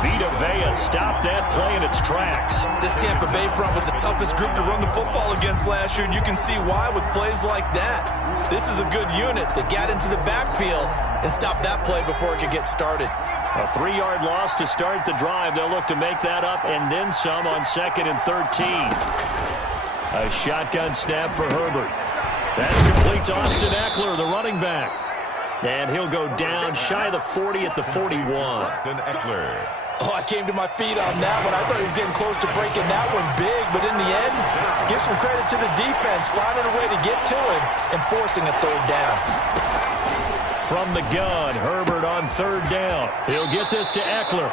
Vita Vea stopped that play in its tracks. This Tampa Bay front was the toughest group to run the football against last year, and you can see why with plays like that. This is a good unit that got into the backfield and stopped that play before it could get started. A 3-yard loss to start the drive. They'll look to make that up and then some on 2nd and 13. A shotgun snap for Herbert. That's complete to Austin Eckler, the running back. And he'll go down shy of the 40 at the 41. Austin Eckler. Oh, I came to my feet on that one. I thought he was getting close to breaking that one big, but in the end, give some credit to the defense, finding a way to get to him and forcing a 3rd down. From the gun, Herbert on 3rd down. He'll get this to Eckler.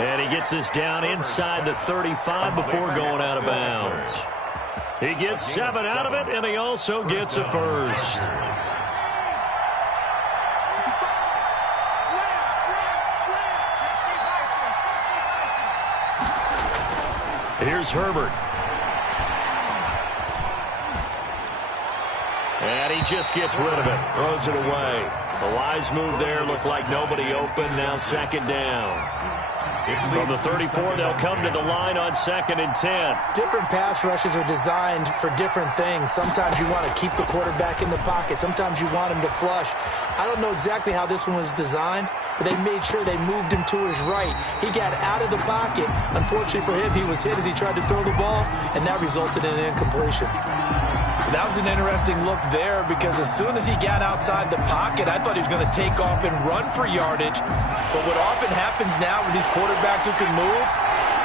And he gets this down inside the 35 before going out of bounds. He gets 7 out of it, and he also gets a first. Here's Herbert. And he just gets rid of it. Throws it away. The wise move there. Looked like nobody open. Now 2nd down. From the 34, they'll come to the line on 2nd and 10. Different pass rushes are designed for different things. Sometimes you want to keep the quarterback in the pocket. Sometimes you want him to flush. I don't know exactly how this one was designed, but they made sure they moved him to his right. He got out of the pocket. Unfortunately for him, he was hit as he tried to throw the ball, and that resulted in an incompletion. That was an interesting look there because as soon as he got outside the pocket, I thought he was going to take off and run for yardage. But what often happens now with these quarterbacks who can move,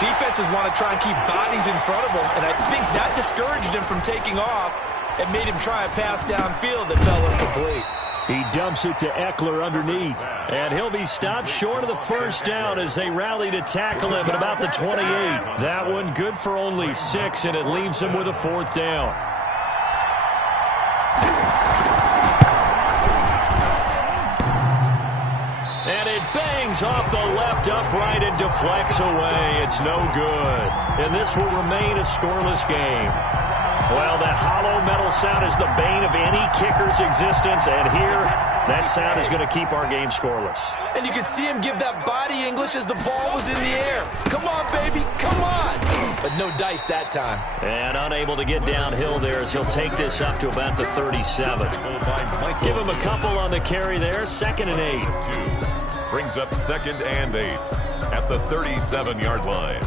defenses want to try and keep bodies in front of them, and I think that discouraged him from taking off and made him try a pass downfield that fell incomplete. He dumps it to Eckler underneath, and he'll be stopped short of the 1st down as they rally to tackle him at about the 28. That one good for only 6, and it leaves him with a 4th down. And it bangs off the left upright and deflects away. It's no good. And this will remain a scoreless game. Well, that hollow metal sound is the bane of any kicker's existence. And here, that sound is going to keep our game scoreless. And you can see him give that body English as the ball was in the air. Come on, baby, come on. But no dice that time. And unable to get downhill there as he'll take this up to about the 37. Give him a couple on the carry there. 2nd and 8. Brings up 2nd and 8 at the 37-yard line.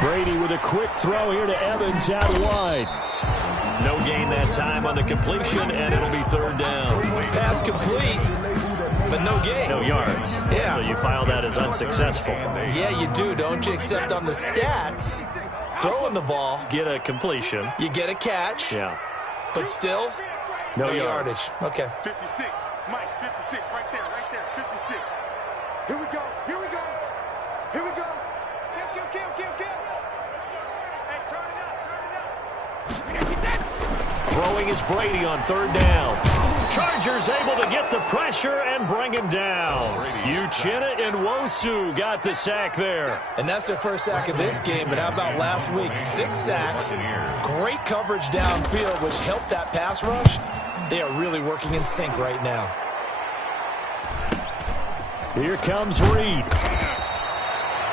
Brady with a quick throw here to Evans out wide. No gain that time on the completion, and it'll be 3rd down. Pass complete, but no gain. No yards. Yeah. So you file that as unsuccessful. Yeah, you do, don't you? Except on the stats, throwing the ball. Get a completion. You get a catch. Yeah. But still, no yardage. Okay. 56. Mike, 56. Right there. 56. Here we go. Here we go. Here we go. Kill. Hey, turn it up. Throwing is Brady on 3rd down. Chargers able to get the pressure and bring him down. Uchenna and Nwosu got the sack there. And that's their first sack of this game, but how about last week? 6 sacks, great coverage downfield, which helped that pass rush. They are really working in sync right now. Here comes Reed.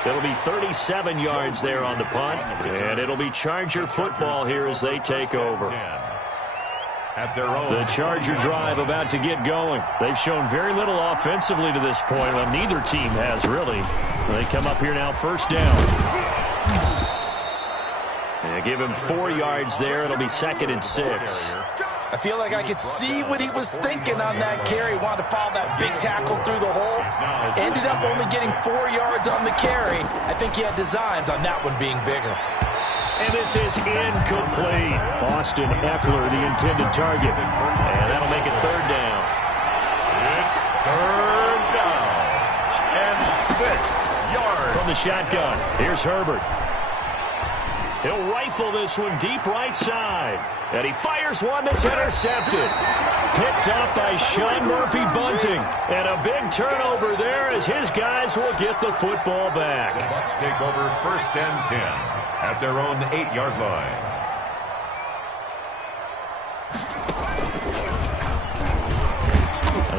It'll be 37 yards there on the punt, and it'll be Charger football here as they take over. The Charger drive about to get going. They've shown very little offensively to this point. Well, neither team has, really. They come up here now, 1st down. And give him 4 yards there. It'll be 2nd and 6. I feel like I could see what he was thinking on that carry. Wanted to follow that big tackle through the hole. Ended up only getting 4 yards on the carry. I think he had designs on that one being bigger. And this is incomplete. Austin Eckler, the intended target. And that'll make it 3rd down. It's 3rd down. And 6 yards. From the shotgun, here's Herbert. He'll rifle this one deep right side. And he fires one that's intercepted. Picked up by Sean Murphy Bunting. And a big turnover there as his guys will get the football back. The Bucs take over 1st and 10 at their own 8-yard line.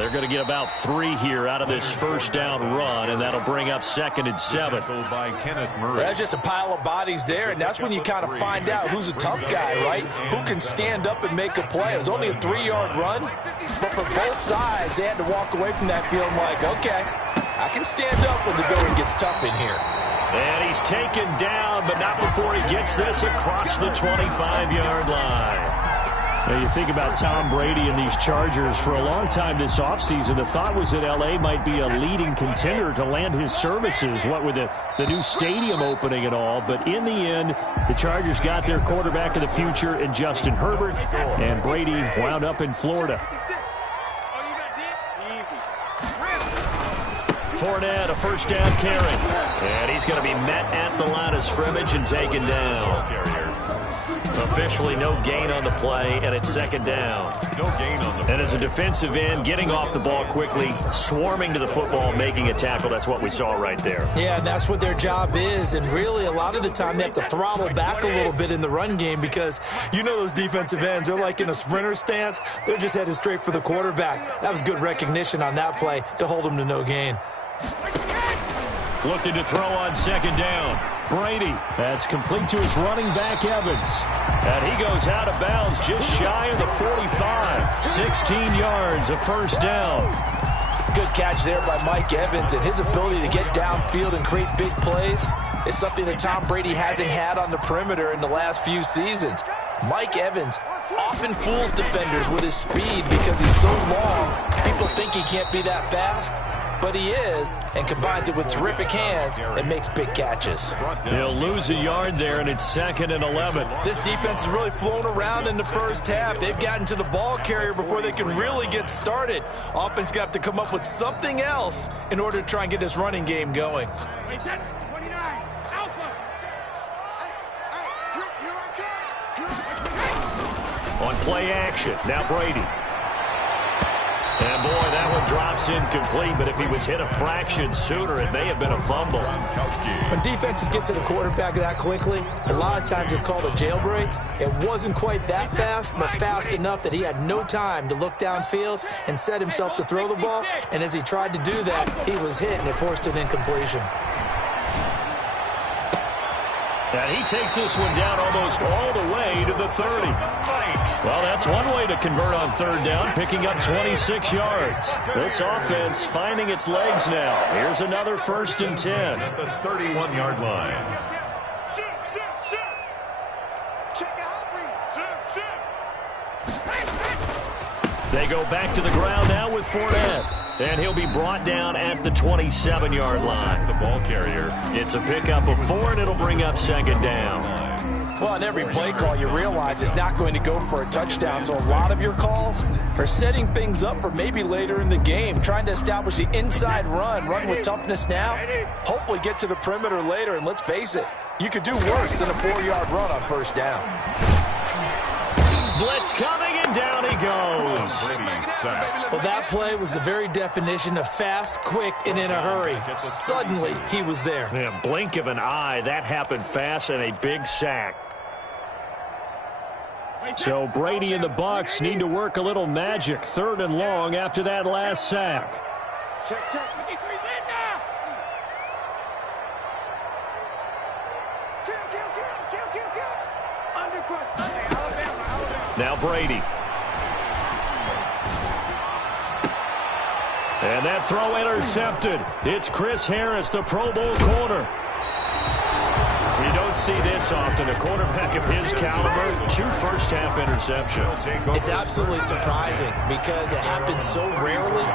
They're going to get about 3 here out of this first down run, and that'll bring up 2nd and 7. By Kenneth Murray. That's just a pile of bodies there, and that's when you kind of find out who's a tough guy, right? Who can stand up and make a play. It was only a 3-yard run, but for both sides, they had to walk away from that feeling like, okay, I can stand up when the going gets tough in here. And he's taken down, but not before he gets this across the 25-yard line. Now you think about Tom Brady and these Chargers. For a long time this offseason, the thought was that L.A. might be a leading contender to land his services, what with the new stadium opening and all. But in the end, the Chargers got their quarterback of the future in Justin Herbert, and Brady wound up in Florida. Fournette, a first down carry. And he's going to be met at the line of scrimmage and taken down. Officially no gain on the play, and it's 2nd down. No gain on the play. And as a defensive end, getting off the ball quickly, swarming to the football, making a tackle, that's what we saw right there. Yeah, and that's what their job is. And really, a lot of the time, they have to throttle back a little bit in the run game because you know those defensive ends, they're like in a sprinter stance. They're just headed straight for the quarterback. That was good recognition on that play to hold them to no gain. Looking to throw on 2nd down. Brady, that's complete to his running back, Evans. And he goes out of bounds just shy of the 45. 16 yards, a first down. Good catch there by Mike Evans, and his ability to get downfield and create big plays is something that Tom Brady hasn't had on the perimeter in the last few seasons. Mike Evans often fools defenders with his speed because he's so long. People think he can't be that fast, but he is, and combines it with terrific hands and makes big catches. He'll lose a yard there, and it's 2nd and 11. This defense has really flown around in the first half. They've gotten to the ball carrier before they can really get started. Offense got to come up with something else in order to try and get this running game going. On play action, now Brady. And, boy, that one drops incomplete, but if he was hit a fraction sooner, it may have been a fumble. When defenses get to the quarterback that quickly, a lot of times it's called a jailbreak. It wasn't quite that fast, but fast enough that he had no time to look downfield and set himself to throw the ball. And as he tried to do that, he was hit, and it forced an incompletion. And he takes this one down almost all the way to the 30. Well, that's one way to convert on 3rd down, picking up 26 yards. This offense finding its legs now. Here's another 1st and 10. At the 31-yard line. They go back to the ground now with Fournette. And he'll be brought down at the 27-yard line. The ball carrier. It's a pickup of 4, and it'll bring up 2nd down. Well, on every play call, you realize it's not going to go for a touchdown, so a lot of your calls are setting things up for maybe later in the game, trying to establish the inside run with toughness now, hopefully get to the perimeter later, and let's face it, you could do worse than a 4-yard run on 1st down. Blitz coming, and down he goes. Well, that play was the very definition of fast, quick, and in a hurry. Suddenly, he was there. Yeah, blink of an eye, that happened fast, and a big sack. So Brady and the Bucs need to work a little magic. 3rd and long after that last sack. Check. Now Brady. And that throw intercepted. It's Chris Harris, the Pro Bowl corner. You don't see this often. A quarterback of his caliber, 2 first-half interceptions. It's absolutely surprising because it happens so rarely.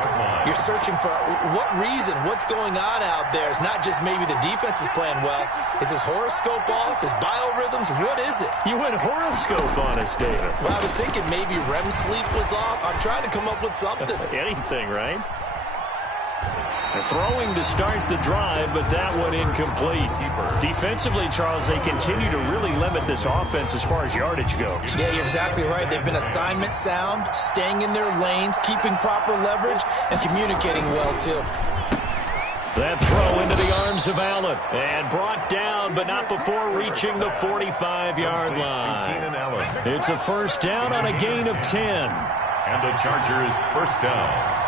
You're searching for what reason, what's going on out there. It's not just maybe the defense is playing well. Is his horoscope off? His biorhythms? What is it? You went horoscope on us, David. Well, I was thinking maybe REM sleep was off. I'm trying to come up with something. Anything, right? Throwing to start the drive, but that one incomplete. Defensively, Charles, they continue to really limit this offense as far as yardage goes. Yeah, you're exactly right. They've been assignment sound, staying in their lanes, keeping proper leverage, and communicating well, too. That throw into the arms of Allen, and brought down, but not before reaching the 45-yard line. It's a first down on a gain of 10. And the Chargers first down.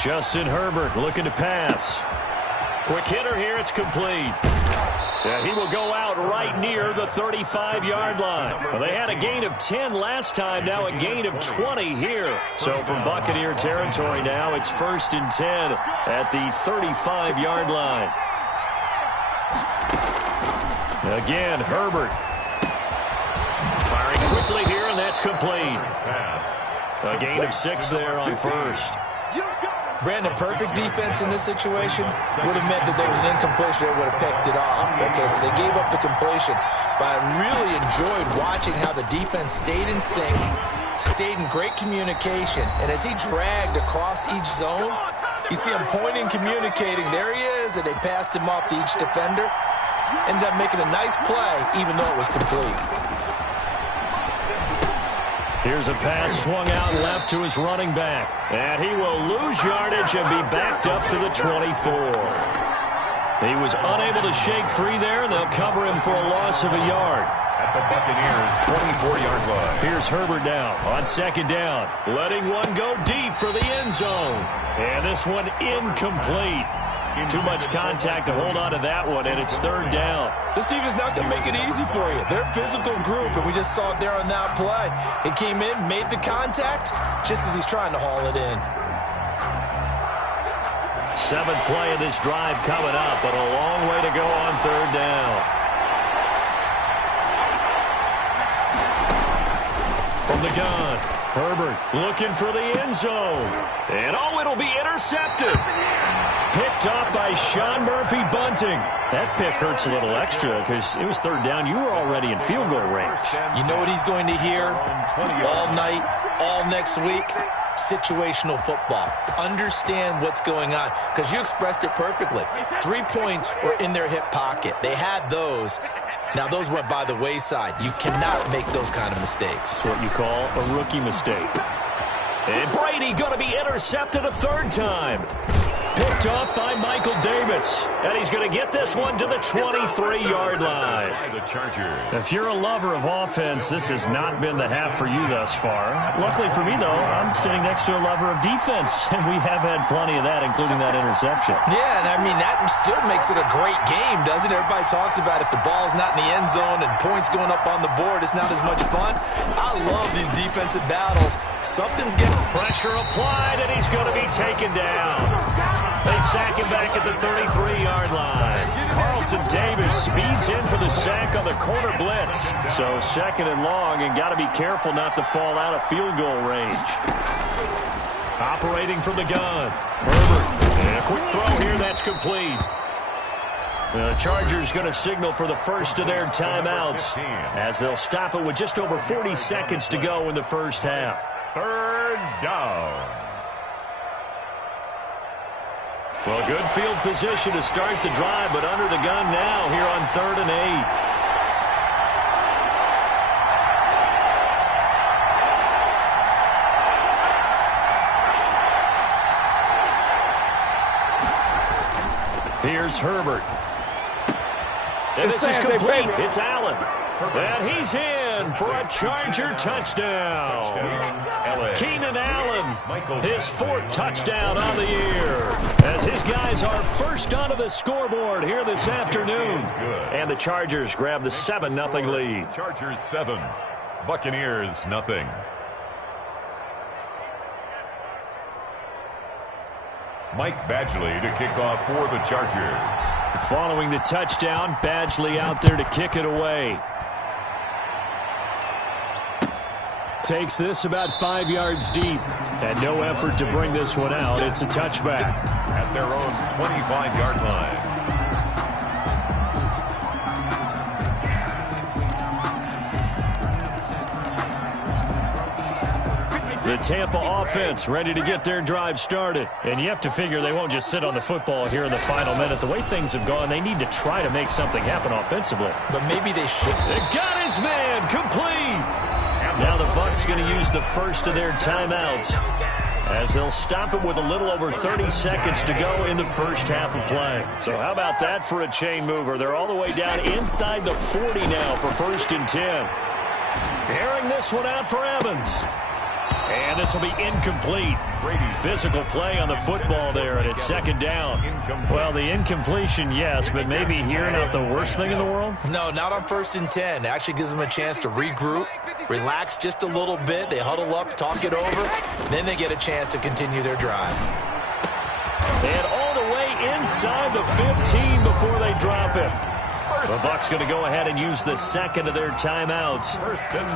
Justin Herbert looking to pass. Quick hitter here, it's complete. Yeah, he will go out right near the 35-yard line. Well, they had a gain of 10 last time, now a gain of 20 here. So from Buccaneer territory now, it's 1st and 10 at the 35-yard line. Again, Herbert. Firing quickly here, and that's complete. A gain of 6 there on first. Brandon, perfect defense in this situation would have meant that there was an incompletion that would have picked it off. Okay, so they gave up the completion. But I really enjoyed watching how the defense stayed in sync, stayed in great communication, and as he dragged across each zone, you see him pointing, communicating. There he is, and they passed him off to each defender. Ended up making a nice play, even though it was complete. Here's a pass swung out left to his running back. And he will lose yardage and be backed up to the 24. He was unable to shake free there, and they'll cover him for a loss of a yard. At the Buccaneers' 24-yard line. Here's Herbert now on second down. Letting one go deep for the end zone. And this one incomplete. Too much contact to hold on to that one, and it's third down. This defense not going to make it easy for you. They're a physical group, and we just saw it there on that play. He came in, made the contact, just as he's trying to haul it in. 7th play of this drive coming up, but a long way to go on third down. From the gun, Herbert looking for the end zone. And oh, it'll be intercepted. Picked off by Sean Murphy-Bunting. That pick hurts a little extra because it was third down. You were already in field goal range. You know what he's going to hear all night, all next week? Situational football. Understand what's going on, because you expressed it perfectly. 3 points were in their hip pocket. They had those. Now, those went by the wayside. You cannot make those kind of mistakes. What you call a rookie mistake. And Brady going to be intercepted a third time. Picked off by Michael Davis. And he's going to get this one to the 23-yard line. If you're a lover of offense, this has not been the half for you thus far. Luckily for me, though, I'm sitting next to a lover of defense, and we have had plenty of that, including that interception. Yeah, and I mean, that still makes it a great game, doesn't it? Everybody talks about if the ball's not in the end zone and points going up on the board, it's not as much fun. I love these defensive battles. Something's getting... Pressure applied, and he's going to be taken down. They sack him back at the 33-yard line. Carlton Davis speeds in for the sack on the corner blitz. So 2nd and long, and got to be careful not to fall out of field goal range. Operating from the gun, Herbert. And a quick throw here, that's complete. The Chargers going to signal for the first of their timeouts as they'll stop it with just over 40 seconds to go in the first half. Third down. Well, good field position to start the drive, but under the gun now here on 3rd and 8. Here's Herbert. And this is complete. It's Allen. And he's in for a Charger touchdown. Keenan Allen, his 4th touchdown on the year, as his guys are first onto the scoreboard here this afternoon. And the Chargers grab the 7-0 lead. Chargers 7, Buccaneers nothing. Mike Badgley to kick off for the Chargers. Following the touchdown, Badgley out there to kick it away. Takes this about 5 yards deep, and no effort to bring this one out. It's a touchback. At their own 25-yard line. The Tampa offense ready to get their drive started. And you have to figure they won't just sit on the football here in the final minute. The way things have gone, they need to try to make something happen offensively. But maybe they should. They got his man complete. Now the Bucs going to use the first of their timeouts as they'll stop it with a little over 30 seconds to go in the first half of play. So how about that for a chain mover? They're all the way down inside the 40 now for 1st and 10. Airing this one out for Evans. And this will be incomplete. Physical play on the football there, and it's 2nd down. Well, the incompletion, yes, but maybe here not the worst thing in the world? No, not on 1st and 10. It actually gives them a chance to regroup, relax just a little bit. They huddle up, talk it over, then they get a chance to continue their drive. And all the way inside the 15 before they drop it. The Bucs going to go ahead and use the second of their timeouts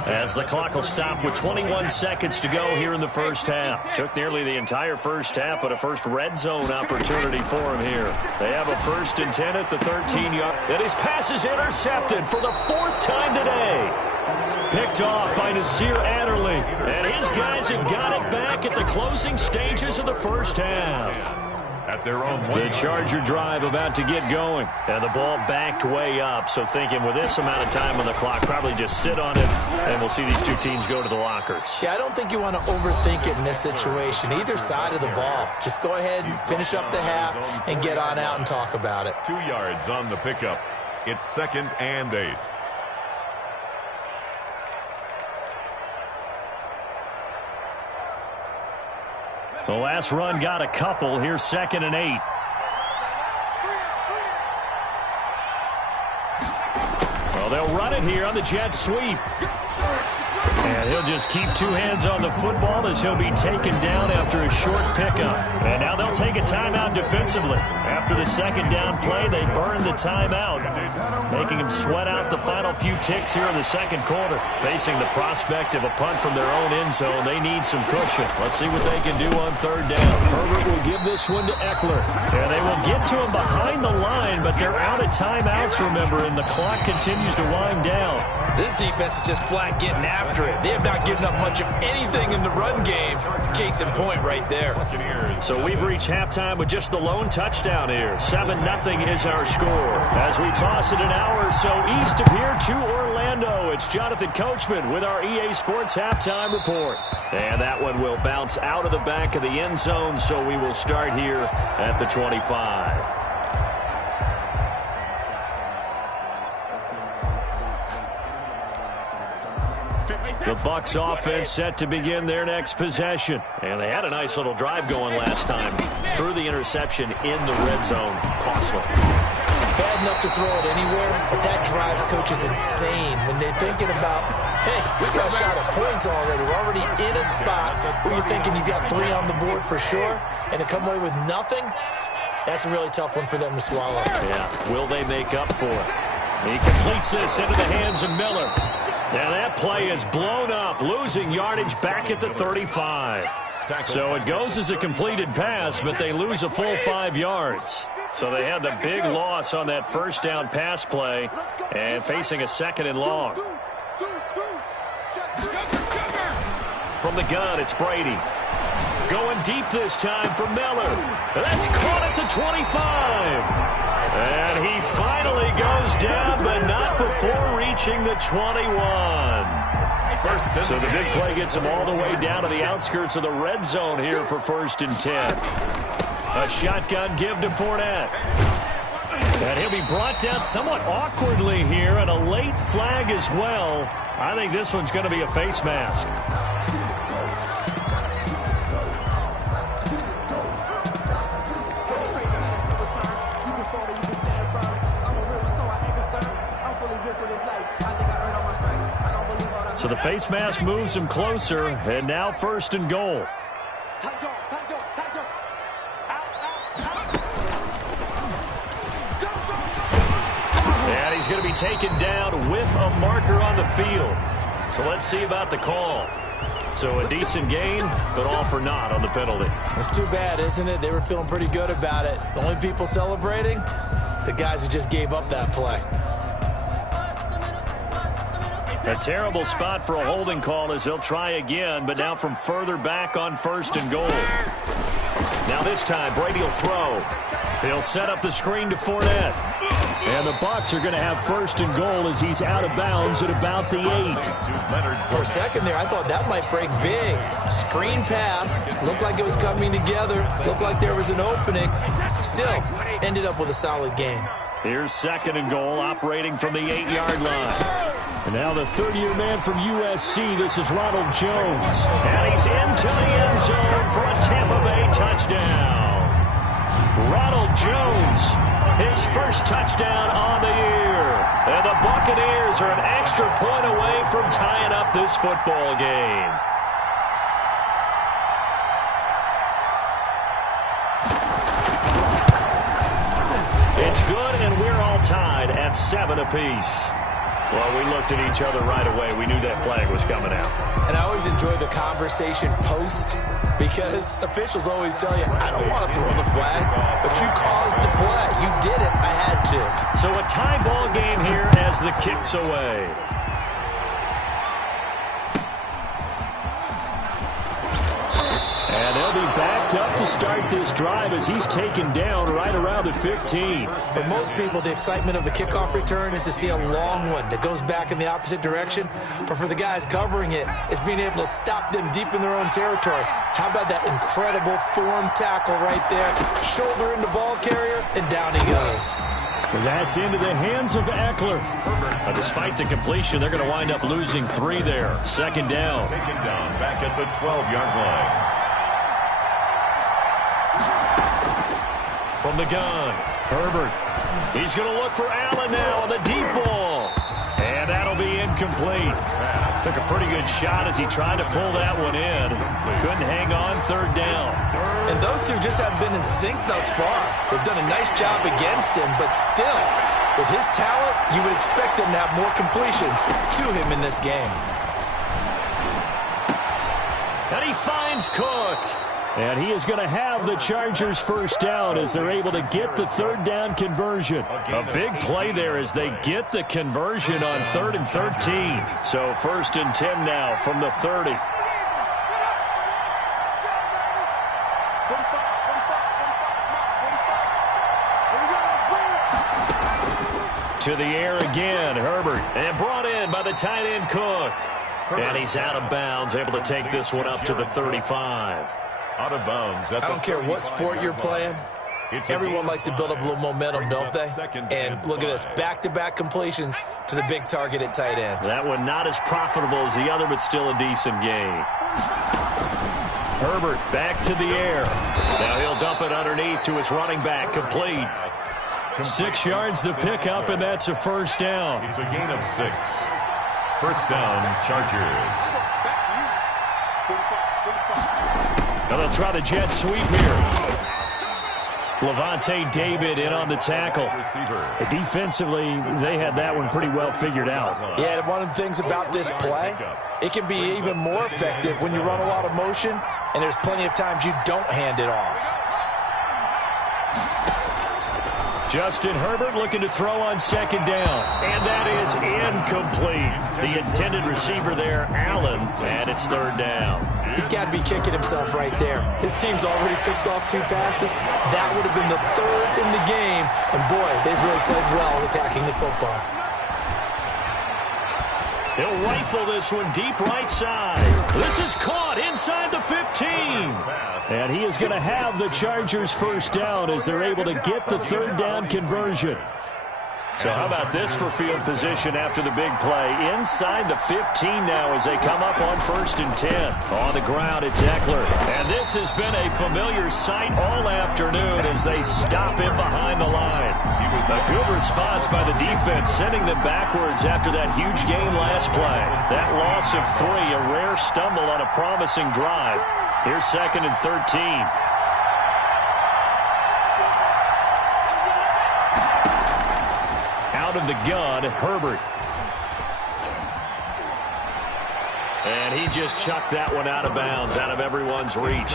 as the clock will stop with 21 seconds to go here in the first half. Took nearly the entire first half, but a first red zone opportunity for him here. They have a 1st and 10 at the 13-yard. And his pass is intercepted for the 4th time today. Picked off by Nasir Adderley. And his guys have got it back at the closing stages of the first half. At their own The Charger drive about to get going. And the ball backed way up. So thinking with this amount of time on the clock, probably just sit on it, and we'll see these two teams go to the lockers. Yeah, I don't think you want to overthink it in this situation. Either side of the ball. Just go ahead and finish up the half and get on out and talk about it. 2 yards on the pickup. It's 2nd and 8. The last run got a couple. Here's 2nd and 8. Well, they'll run it here on the jet sweep. And he'll just keep 2 hands on the football as he'll be taken down after a short pickup. And now they'll take a timeout defensively. After the 2nd down play, they burn the timeout, making them sweat out the final few ticks here in the 2nd quarter. Facing the prospect of a punt from their own end zone, they need some cushion. Let's see what they can do on 3rd down. Herbert will give this one to Eckler. And they will get to him behind the line, but they're out of timeouts, remember, and the clock continues to wind down. This defense is just flat getting after it. They have not given up much of anything in the run game. Case in point right there. So we've reached halftime with just the lone touchdown here. 7-0 is our score. As we toss it an hour or so east of here to Orlando, it's Jonathan Coachman with our EA Sports Halftime Report. And that one will bounce out of the back of the end zone, so we will start here at the 25. The Bucs offense set to begin their next possession. And they had a nice little drive going last time. Threw the interception in the red zone. Costly. Bad enough to throw it anywhere, but that drives coaches insane when they're thinking about, hey, we got a shot at points already. We're already in a spot where you're thinking you got 3 on the board for sure, and to come away with nothing, that's a really tough one for them to swallow. Yeah, will they make up for it? He completes this into the hands of Miller. Now that play is blown up, losing yardage back at the 35. So it goes as a completed pass, but they lose a full 5 yards. So they had the big loss on that 1st down pass play and facing a 2nd and long. From the gun, it's Brady. Going deep this time for Miller. That's caught at the 25. And he finally goes down, but not before reaching the 21. So the big play gets him all the way down to the outskirts of the red zone here for 1st and 10. A shotgun give to Fournette. And he'll be brought down somewhat awkwardly here, and a late flag as well. I think this one's going to be a face mask. So the face mask moves him closer, and now 1st and goal. And he's going to be taken down with a marker on the field. So let's see about the call. So a decent gain, but all for naught on the penalty. It's too bad, isn't it? They were feeling pretty good about it. The only people celebrating, the guys who just gave up that play. A terrible spot for a holding call as he'll try again, but now from further back on 1st and goal. Now this time, Brady will throw. He'll set up the screen to Fournette. And the Bucs are going to have 1st and goal as he's out of bounds at about the 8. For a second there, I thought that might break big. Screen pass. Looked like it was coming together. Looked like there was an opening. Still, ended up with a solid game. Here's 2nd and goal, operating from the 8-yard line. And now the third-year man from USC, this is Ronald Jones. And he's into the end zone for a Tampa Bay touchdown. Ronald Jones, his first touchdown on the year. And the Buccaneers are an extra point away from tying up this football game. It's good, and we're all tied at 7 apiece. Well, we looked at each other right away. We knew that flag was coming out. And I always enjoy the conversation post because officials always tell you, I don't want to throw the flag, but you caused the play. You did it. I had to. So a tie ball game here as the kick's away. And they'll be backed up to start this drive as he's taken down right around the 15. For most people, the excitement of a kickoff return is to see a long one that goes back in the opposite direction. But for the guys covering it, it's being able to stop them deep in their own territory. How about that incredible form tackle right there? Shoulder into ball carrier, and down he goes. Well, that's into the hands of Eckler. Despite the completion, they're going to wind up losing 3 there. 2nd down. Taken down back at the 12-yard line. From the gun, Herbert. He's going to look for Allen now on the deep ball. And that'll be incomplete. Took a pretty good shot as he tried to pull that one in. Couldn't hang on 3rd down. And those two just haven't been in sync thus far. They've done a nice job against him, but still, with his talent, you would expect them to have more completions to him in this game. And he finds Cook. And he is going to have the Chargers 1st down as they're able to get the 3rd down conversion. A big play there as they get the conversion on 3rd and 13. So 1st and 10 now from the 30. To the air again, Herbert. And brought in by the tight end Cook. And he's out of bounds, able to take this one up to the 35. Out of bounds. I don't care what sport you're playing. Everyone likes to build up a little momentum, don't they? And look at this, back-to-back completions to the big target at tight end. That one not as profitable as the other, but still a decent game. Herbert back to the air. Now he'll dump it underneath to his running back, complete. 6 yards the pickup, and that's a 1st down. It's a gain of 6. 1st down, Chargers. Now they'll try the jet sweep here. Levante David in on the tackle. Defensively, they had that one pretty well figured out. Yeah, and one of the things about this play, it can be even more effective when you run a lot of motion, and there's plenty of times you don't hand it off. Justin Herbert looking to throw on 2nd down. And that is incomplete. The intended receiver there, Allen, and it's 3rd down. He's got to be kicking himself right there. His team's already picked off 2 passes. That would have been the 3rd in the game. And, boy, they've really played well attacking the football. He'll rifle this one deep right side. This is caught inside the 15. And he is going to have the Chargers 1st down as they're able to get the 3rd down conversion. So how about this for field position after the big play? Inside the 15 now as they come up on 1st and 10. On the ground, it's Eckler. And this has been a familiar sight all afternoon as they stop him behind the line. A good response by the defense, sending them backwards after that huge gain last play. That loss of 3, a rare stumble on a promising drive. Here's 2nd and 13. Out of the gun, Herbert. And he just chucked that one out of bounds, out of everyone's reach.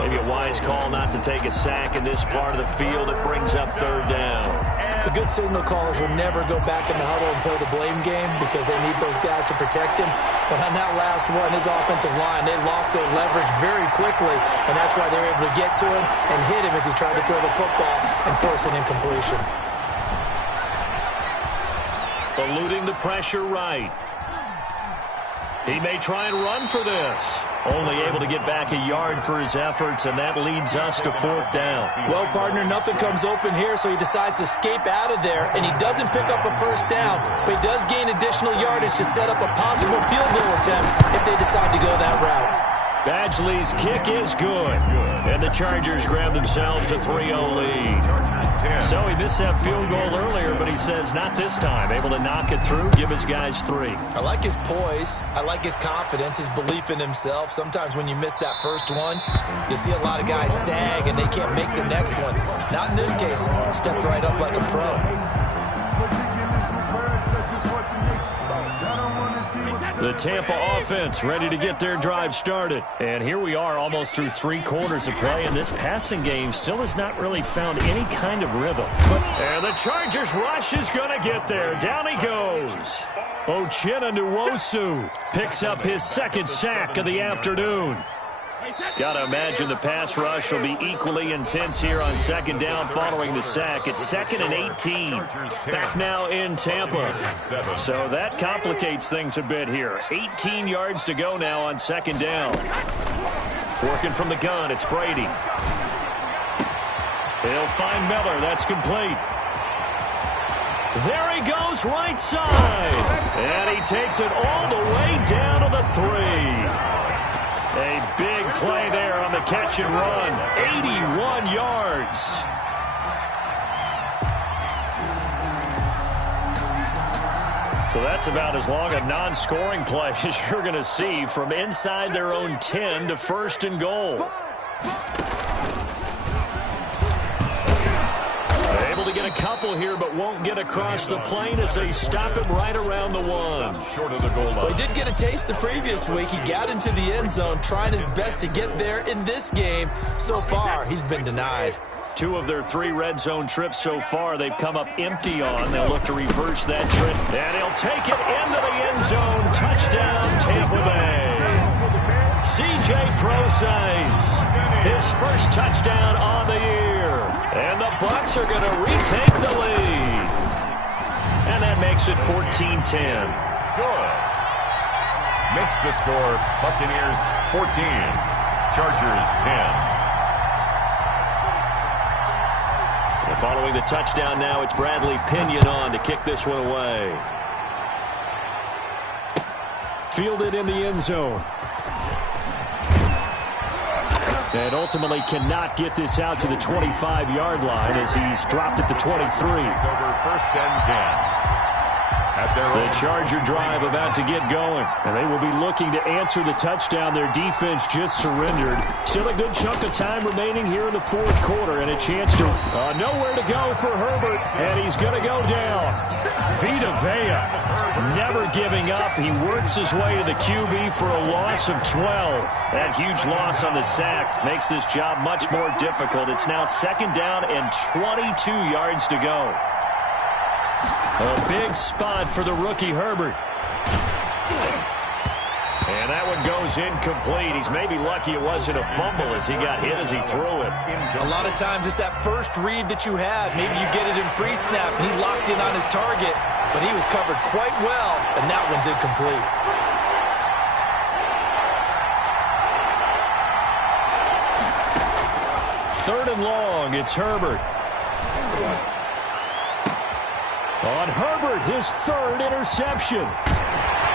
Maybe a wise call not to take a sack in this part of the field. It brings up 3rd down. The good signal callers will never go back in the huddle and play the blame game because they need those guys to protect him. But on that last one, his offensive line, they lost their leverage very quickly, and that's why they were able to get to him and hit him as he tried to throw the football and force an incompletion. Eluding the pressure right. He may try and run for this. Only able to get back a yard for his efforts, and that leads us to 4th down. Well, partner, nothing comes open here, so he decides to escape out of there, and he doesn't pick up a first down, but he does gain additional yardage to set up a possible field goal attempt if they decide to go that route. Badgley's kick is good, and the Chargers grab themselves a 3-0 lead. So he missed that field goal earlier, but he says not this time. Able to knock it through, give his guys 3. I like his poise. I like his confidence, his belief in himself. Sometimes when you miss that first one, you see a lot of guys sag and they can't make the next one. Not in this case. Stepped right up like a pro. The Tampa offense ready to get their drive started. And here we are almost through 3 quarters of play, and this passing game still has not really found any kind of rhythm. And the Chargers rush is going to get there. Down he goes. Uchenna Nwosu picks up his 2nd sack of the afternoon. Got to imagine the pass rush will be equally intense here on 2nd down following the sack. It's 2nd and 18. Back now in Tampa. So that complicates things a bit here. 18 yards to go now on 2nd down. Working from the gun, it's Brady. He'll find Miller. That's complete. There he goes right side. And he takes it all the way down to the 3. A big play there on the catch and run. 81 yards. So that's about as long a non-scoring play as you're going to see from inside their own 10 to 1st and goal. Able to get a couple here, but won't get across the plane as they stop him right around the 1. Short of the goal line. Well, he did get a taste the previous week. He got into the end zone, trying his best to get there in this game. So far, he's been denied. 2 of their 3 red zone trips so far, they've come up empty on. They'll look to reverse that trip, and he'll take it into the end zone. Touchdown, Tampa Bay. C.J. Prosise, his first touchdown on the year. And the Bucs are going to retake the lead. And that makes it 14-10. Good. Makes the score Buccaneers 14, Chargers 10. And following the touchdown now, it's Bradley Pinion on to kick this one away. Fielded in the end zone. And ultimately cannot get this out to the 25-yard line as he's dropped it to 23. Over 1st and 10. The Charger drive about to get going, and they will be looking to answer the touchdown. Their defense just surrendered. Still a good chunk of time remaining here in the 4th quarter, and a chance to nowhere to go for Herbert, and he's going to go down. Vita Vea never giving up. He works his way to the QB for a loss of 12. That huge loss on the sack makes this job much more difficult. It's now 2nd down and 22 yards to go. A big spot for the rookie Herbert. And that one goes incomplete. He's maybe lucky it wasn't a fumble as he got hit as he threw it. A lot of times it's that first read that you have. Maybe you get it in pre-snap and he locked in on his target, but he was covered quite well, and that one's incomplete. Third and long, it's Herbert. On Herbert, his 3rd interception.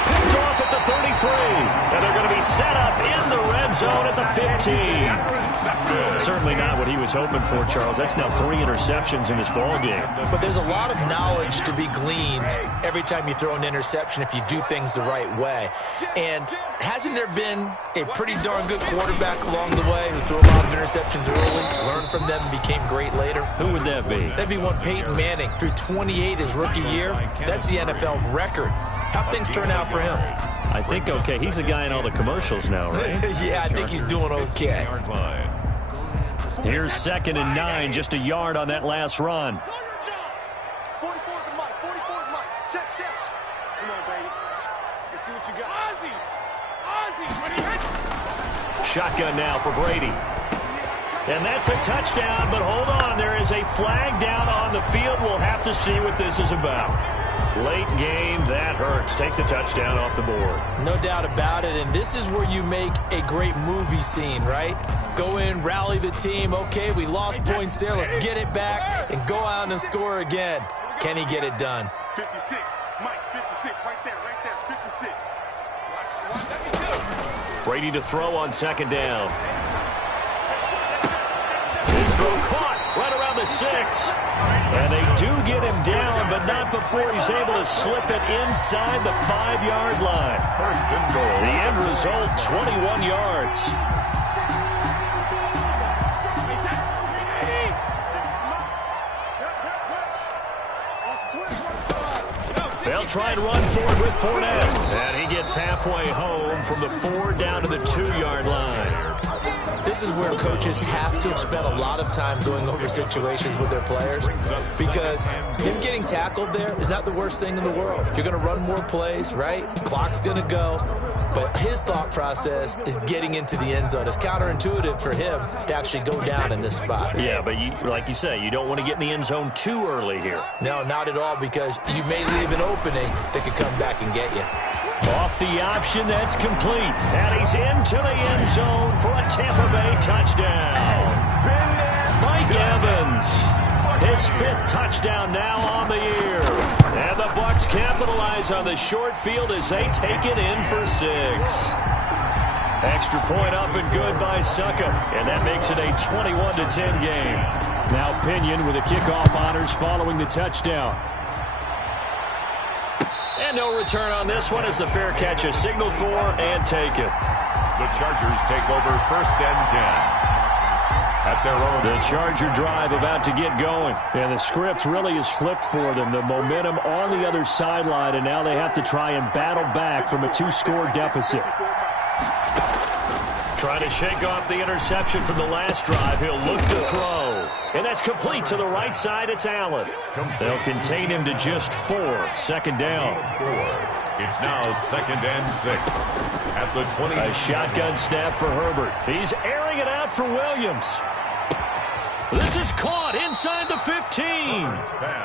Picked off at the 33. And they're going to be set up in the red zone at the 15. Certainly not what he was hoping for, Charles. That's now 3 interceptions in this ballgame. But there's a lot of knowledge to be gleaned every time you throw an interception if you do things the right way. And hasn't there been a pretty darn good quarterback along the way who threw a lot of interceptions early, learned from them, and became great later? Who would that be? That'd be one Peyton Manning. Threw 28 his rookie year. That's the NFL record. How'd things turn out for him? I think okay. He's a guy in all the commercials now, right? Yeah, I think he's doing okay. Here's 2nd and 9, just a yard on that last run. 44 is the mic. 44 is the mic. Check, check. Come on, baby. Let's see what you got. Ozzy! When he hits. Shotgun now for Brady. And that's a touchdown, but hold on. There is a flag down on the field. We'll have to see what this is about. Late game, that hurts. Take the touchdown off the board. No doubt about it, and this is where you make a great movie scene, right? Go in, rally the team. Okay, we lost points there. Let's get it back and go out and score again. Can he get it done? 56. Mike, 56. Right there, 56. Brady to throw on second down. His throw caught right around the 6. And they do get him down, but not before he's able to slip it inside the 5-yard line. First and goal. The end result, 21 yards. They'll try and run forward with Fournette. And he gets halfway home from the 4 down to the 2-yard line. This is where coaches have to have spent a lot of time going over situations with their players, because him getting tackled there is not the worst thing in the world. You're going to run more plays, right? Clock's going to go. But his thought process is getting into the end zone. It's counterintuitive for him to actually go down in this spot. Yeah, but like you say, you don't want to get in the end zone too early here. No, not at all, because you may leave an opening that could come back and get you. Off the option, that's complete. And he's into the end zone for a Tampa Bay touchdown. Mike Evans, his 5th touchdown now on the year. And the Bucs capitalize on the short field as they take it in for 6. Extra point up and good by Succa. And that makes it a 21-10 game. Now Pinion with the kickoff honors following the touchdown. And no return on this one as the fair catch is signaled for and taken. The Chargers take over first and 10. At their own. The Charger drive about to get going. And the script really is flipped for them. The momentum on the other sideline, and now they have to try and battle back from a 2-score deficit. Trying to shake off the interception from the last drive. He'll look to throw. And that's complete to the right side. It's Allen. They'll contain him to just 4. Second down. It's now 2nd and 6 at the 20. A shotgun snap for Herbert. He's airing it out for Williams. This is caught inside the 15.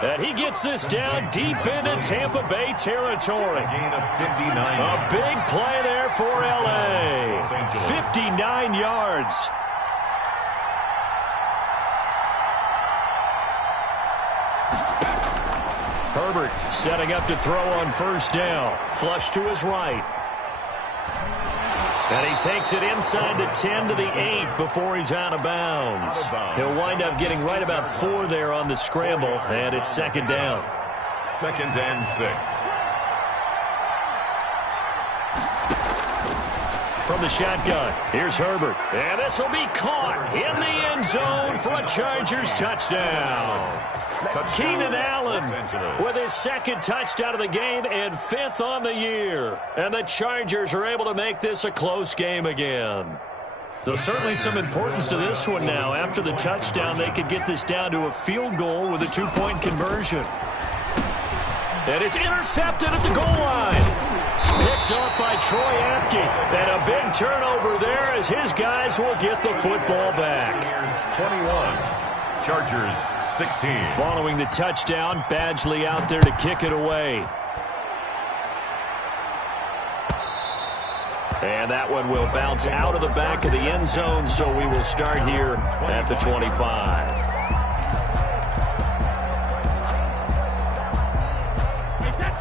And he gets this down deep into Tampa Bay territory. Gain of 59. A big play there for L.A. 59 yards. Herbert setting up to throw on first down. Flush to his right. And he takes it inside the 10 to the 8 before he's out of bounds. He'll wind up getting right about 4 there on the scramble, and it's second down. 2nd and 6. From the shotgun, here's Herbert. And this will be caught in the end zone for a Chargers touchdown. Keenan Allen with his 2nd touchdown of the game and 5th on the year. And the Chargers are able to make this a close game again. So certainly some importance to this one now. After the touchdown, they could get this down to a field goal with a 2-point conversion. And it's intercepted at the goal line. Picked up by Troy Apke. And a big turnover there as his guys will get the football back. 21. Chargers 16. Following the touchdown, Badgley out there to kick it away. And that one will bounce out of the back of the end zone, so we will start here at the 25.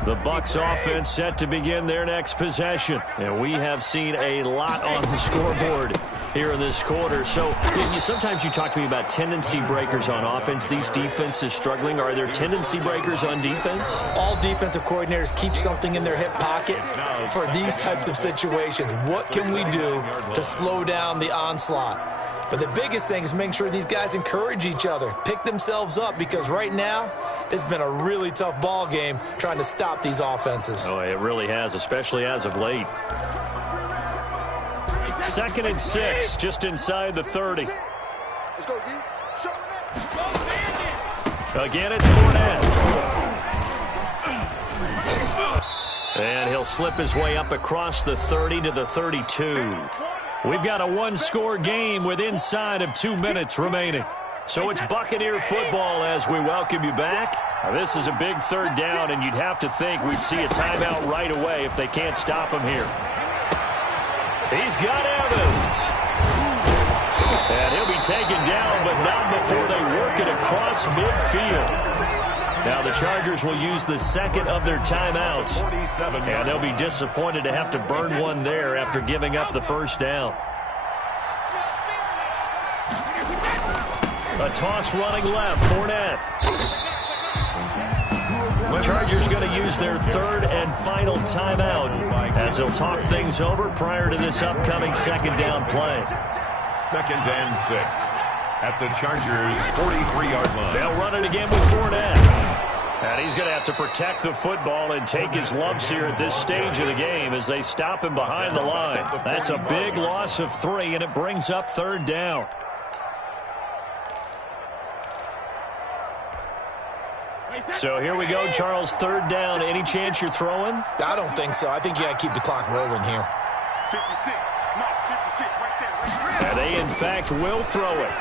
The Bucs offense set to begin their next possession. And we have seen a lot on the scoreboard here in this quarter. So sometimes you talk to me about tendency breakers on offense. These defenses struggling. Are there tendency breakers on defense? All defensive coordinators keep something in their hip pocket for these types of situations. What can we do to slow down the onslaught? But the biggest thing is making sure these guys encourage each other, pick themselves up, because right now it's been a really tough ball game trying to stop these offenses. Oh, it really has, especially as of late. 2nd and 6, just inside the 30. Let's go, D. Show it up. Again, it's Fournette. slip his way up across the 30 to the 32. We've got a one-score game with inside of 2 minutes remaining. So it's Buccaneer football as we welcome you back. Now, this is a big third down, and you'd have to think we'd see a timeout right away if they can't stop him here. He's got Evans. And he'll be taken down, but not before they work it across midfield. Now the Chargers will use the second of their timeouts. And they'll be disappointed to have to burn one there after giving up the first down. A toss running left, Fournette. Chargers going to use their third and final timeout as they'll talk things over prior to this upcoming second down play. 2nd and 6 at the Chargers' 43-yard line. They'll run it again with Fournette. And he's going to have to protect the football and take his lumps here at this stage of the game as they stop him behind the line. That's a big loss of 3, and it brings up third down. So here we go, Charles, third down. Any chance you're throwing? I don't think so. I think you got to keep the clock rolling here. 56. Mike, 56 right there. And they, in fact, will throw it.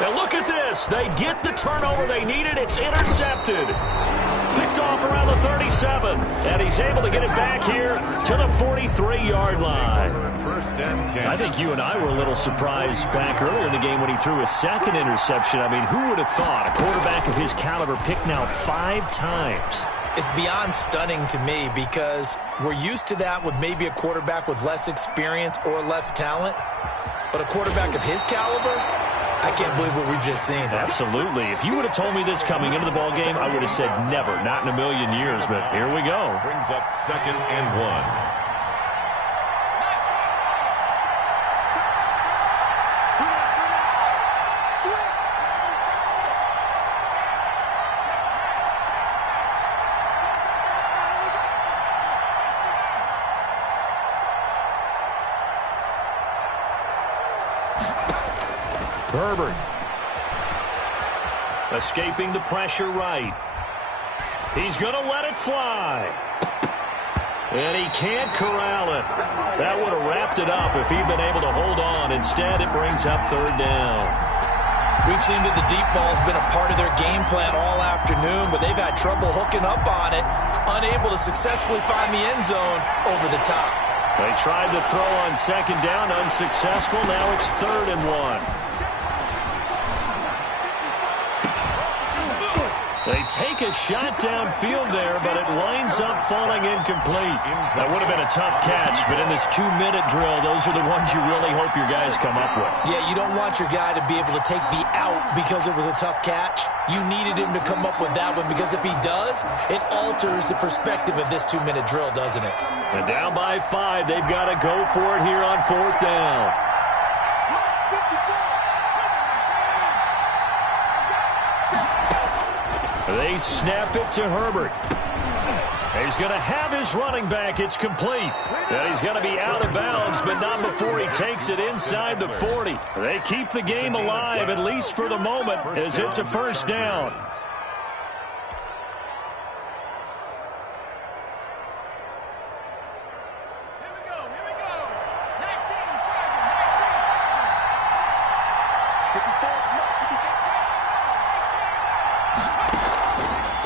Now look at this. They get the turnover they needed. It's intercepted. Picked off around the 37. And he's able to get it back here to the 43-yard line. 1st and 10. I think you and I were a little surprised back earlier in the game when he threw his second interception. I mean, who would have thought a quarterback of his caliber picked now 5 times? It's beyond stunning to me because we're used to that with maybe a quarterback with less experience or less talent. But a quarterback of his caliber, I can't believe what we've just seen. Absolutely. If you would have told me this coming into the ball game, I would have said never, not in a million years. But here we go. Brings up 2nd and 1. Herbert. Escaping the pressure right. He's going to let it fly. And he can't corral it. That would have wrapped it up if he'd been able to hold on. Instead, it brings up third down. We've seen that the deep ball's been a part of their game plan all afternoon, but they've had trouble hooking up on it, unable to successfully find the end zone over the top. They tried to throw on second down, unsuccessful. Now it's 3rd and 1. They take a shot downfield there, but it winds up falling incomplete. That would have been a tough catch, but in this 2-minute drill, those are the ones you really hope your guys come up with. Yeah, you don't want your guy to be able to take the out because it was a tough catch. You needed him to come up with that one because if he does, it alters the perspective of this 2-minute drill, doesn't it? And down by 5, they've got to go for it here on 4th down. They snap it to Herbert. He's going to have his running back. It's complete. And he's going to be out of bounds, but not before he takes it inside the 40. They keep the game alive, at least for the moment, as it's a first down.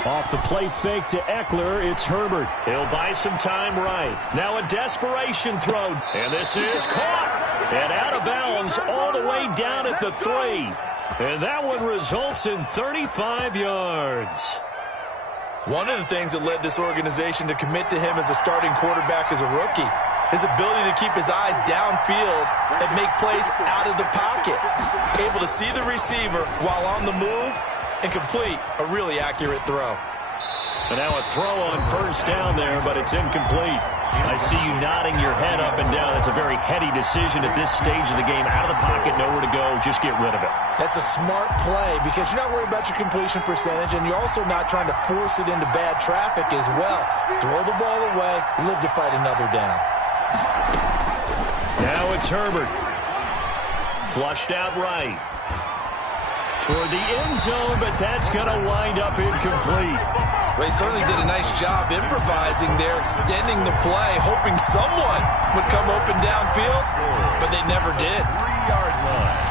Off the play fake to Eckler, it's Herbert. He'll buy some time right. Now a desperation throw, and this is caught. And out of bounds all the way down at the 3. And that one results in 35 yards. One of the things that led this organization to commit to him as a starting quarterback as a rookie, his ability to keep his eyes downfield and make plays out of the pocket. Able to see the receiver while on the move and complete a really accurate throw. And now a throw on first down there, but it's incomplete. I see you nodding your head up and down. It's a very heady decision at this stage of the game. Out of the pocket, nowhere to go. Just get rid of it. That's a smart play because you're not worried about your completion percentage, and you're also not trying to force it into bad traffic as well. Throw the ball away, live to fight another down. Now it's Herbert. Flushed out right. Toward the end zone, but that's going to wind up incomplete. Well, he certainly did a nice job improvising there, extending the play, hoping someone would come open downfield, but they never did. 3-yard line.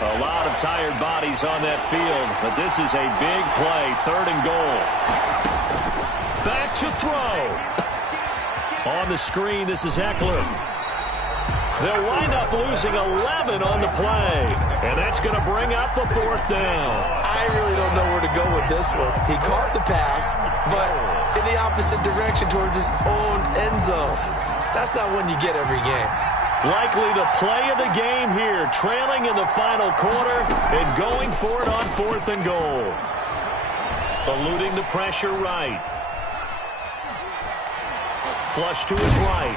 A lot of tired bodies on that field, but this is a big play, 3rd and goal. Back to throw. On the screen, this is Eckler. They'll wind up losing 11 on the play, and that's going to bring up the 4th down. I really don't know where to go with this one. He caught the pass, but in the opposite direction towards his own end zone. That's not one you get every game. Likely the play of the game here, trailing in the final quarter and going for it on 4th and goal. Eluding the pressure right. Flush to his right.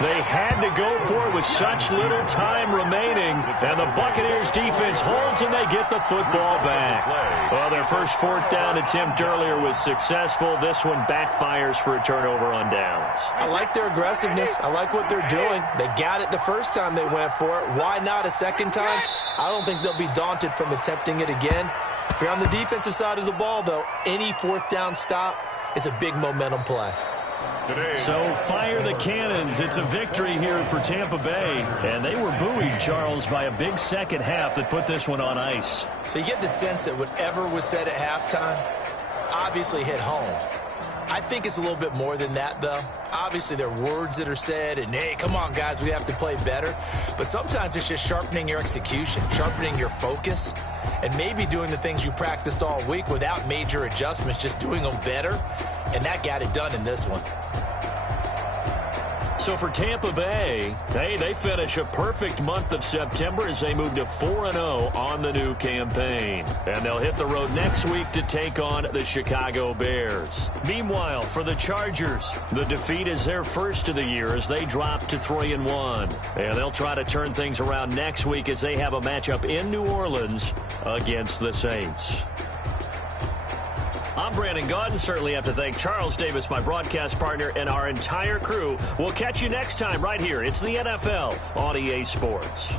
They had to go for it with such little time remaining, and the Buccaneers defense holds and they get the football back. Well, their first 4th down attempt earlier was successful. This one backfires for a turnover on downs. I like their aggressiveness. I like what they're doing. They got it the first time they went for it. Why not a second time? I don't think they'll be daunted from attempting it again. If you're on the defensive side of the ball, though, any 4th down stop is a big momentum play. So fire the cannons. It's a victory here for Tampa Bay. And they were buoyed, Charles, by a big second half that put this one on ice. So you get the sense that whatever was said at halftime obviously hit home. I think it's a little bit more than that, though. Obviously, there are words that are said, and, hey, come on, guys, we have to play better. But sometimes it's just sharpening your execution, sharpening your focus, and maybe doing the things you practiced all week without major adjustments, just doing them better. And that got it done in this one. So for Tampa Bay, they finish a perfect month of September as they move to 4-0 on the new campaign. And they'll hit the road next week to take on the Chicago Bears. Meanwhile, for the Chargers, the defeat is their first of the year as they drop to 3-1. And they'll try to turn things around next week as they have a matchup in New Orleans against the Saints. I'm Brandon Gaudin. Certainly have to thank Charles Davis, my broadcast partner, and our entire crew. We'll catch you next time right here. It's the NFL on EA Sports.